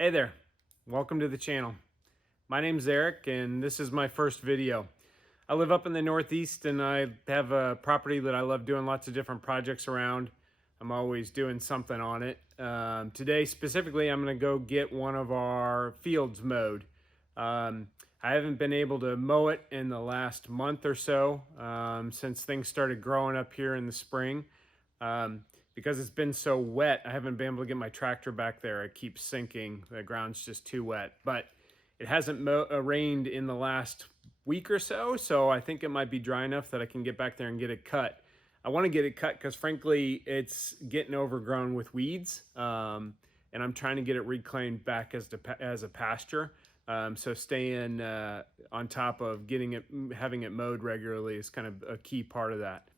Hey there, welcome to the channel. My name's Eric and this is my first video. I live up in the Northeast and I have a property that I love doing lots of different projects around. I'm always doing something on it. Today specifically, I'm gonna go get one of our fields mowed. I haven't been able to mow it in the last month or so since things started growing up here in the spring. Because it's been so wet, I haven't been able to get my tractor back there. It keeps sinking. The ground's just too wet. But it hasn't rained in the last week or so, so I think it might be dry enough that I can get back there and get it cut. I want to get it cut because, frankly, it's getting overgrown with weeds, and I'm trying to get it reclaimed back as a pasture. So staying on top of having it mowed regularly is kind of a key part of that.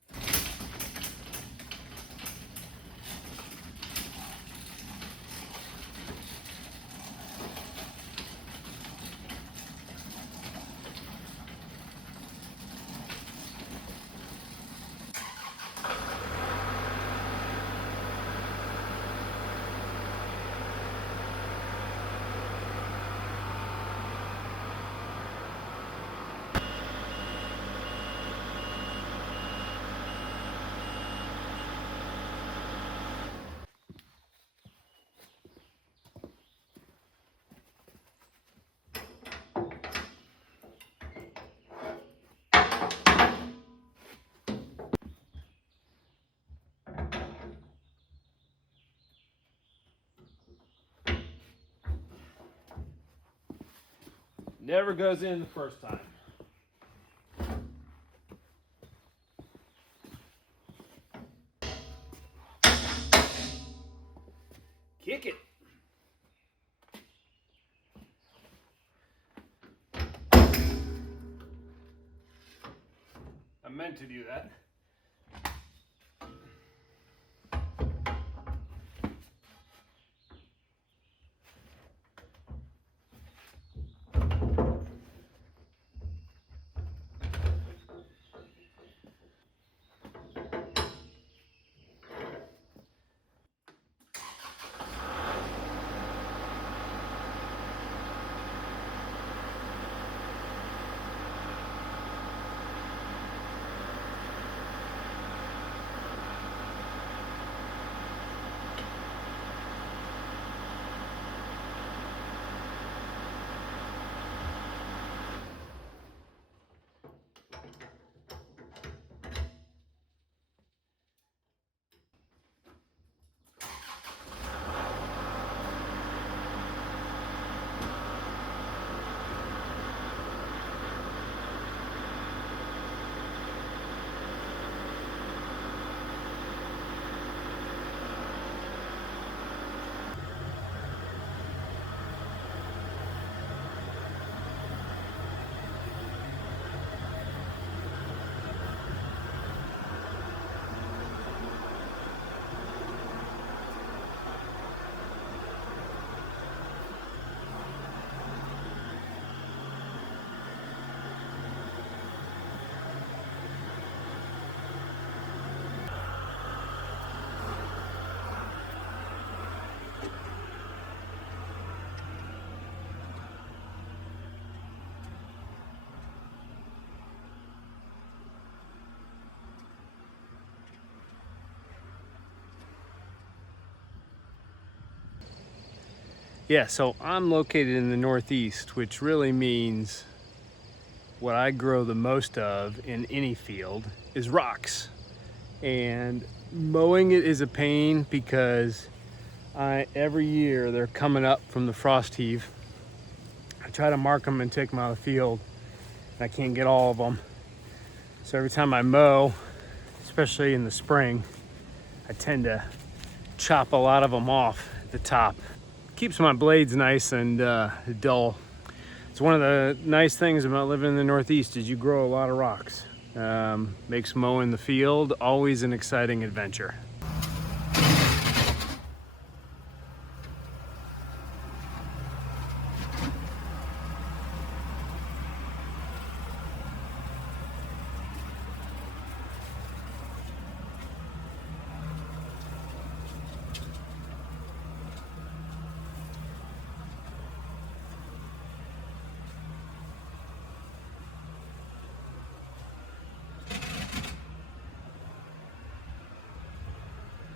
Never goes in the first time. Kick it. I meant to do that. Yeah, so I'm located in the Northeast, which really means what I grow the most of in any field is rocks. And mowing it is a pain because every year they're coming up from the frost heave. I try to mark them and take them out of the field, and I can't get all of them. So every time I mow, especially in the spring, I tend to chop a lot of them off at the top. Keeps my blades nice and dull. It's one of the nice things about living in the Northeast is you grow a lot of rocks. Makes mowing the field always an exciting adventure.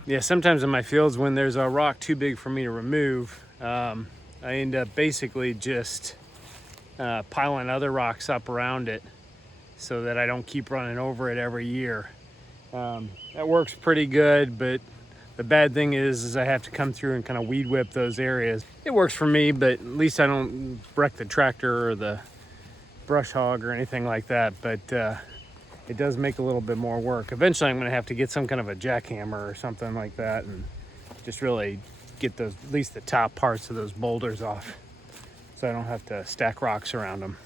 Yeah, sometimes in my fields when there's a rock too big for me to remove, I end up basically just piling other rocks up around it so that I don't keep running over it every year. That works pretty good, but the bad thing is I have to come through and kind of weed whip those areas. It works for me, but at least I don't wreck the tractor or the brush hog or anything like that. But it does make a little bit more work. Eventually I'm gonna have to get some kind of a jackhammer or something like that and just really get those, at least the top parts of those boulders off, so I don't have to stack rocks around them.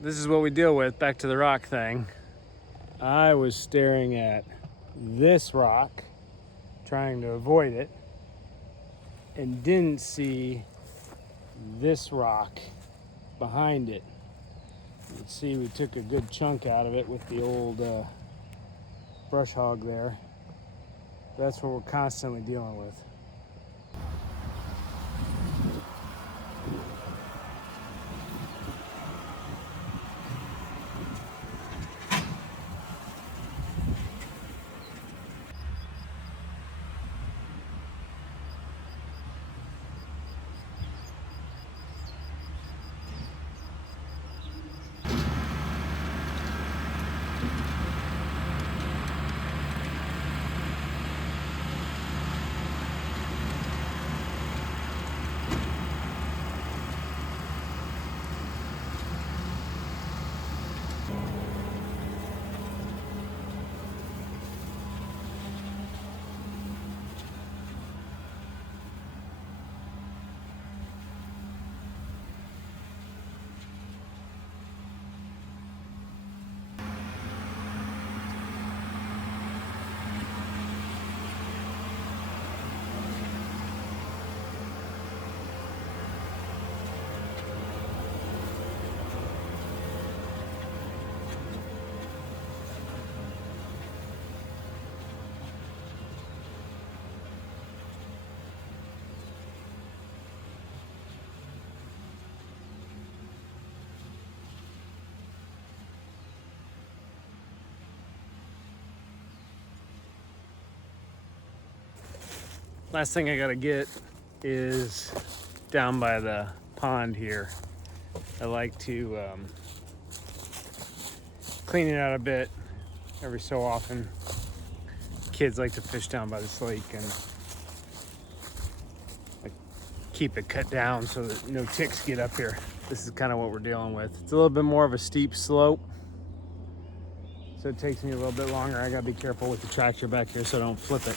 This is what we deal with. Back to the rock thing. I was staring at this rock, trying to avoid it, and didn't see this rock behind it. You can see we took a good chunk out of it with the old brush hog there. That's what we're constantly dealing with. Last thing I gotta get is down by the pond here. I like to clean it out a bit every so often. Kids like to fish down by this lake, and I keep it cut down so that no ticks get up here. This is kind of what we're dealing with. It's a little bit more of a steep slope, so it takes me a little bit longer. I gotta be careful with the tractor back here so I don't flip it.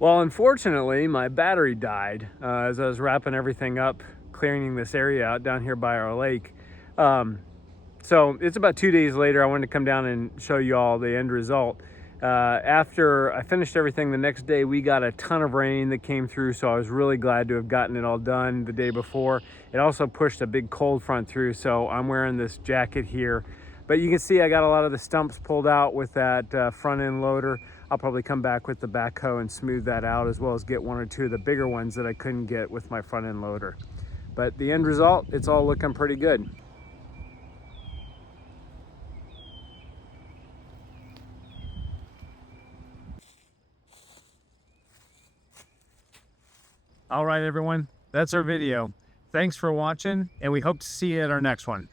Well, unfortunately, my battery died as I was wrapping everything up, clearing this area out down here by our lake. So it's about 2 days later. I wanted to come down and show you all the end result. After I finished everything the next day, we got a ton of rain that came through, so I was really glad to have gotten it all done the day before. It also pushed a big cold front through, so I'm wearing this jacket here. But you can see I got a lot of the stumps pulled out with that front end loader. I'll probably come back with the backhoe and smooth that out, as well as get one or two of the bigger ones that I couldn't get with my front end loader. But the end result, it's all looking pretty good. All right, everyone, that's our video. Thanks for watching, and we hope to see you at our next one.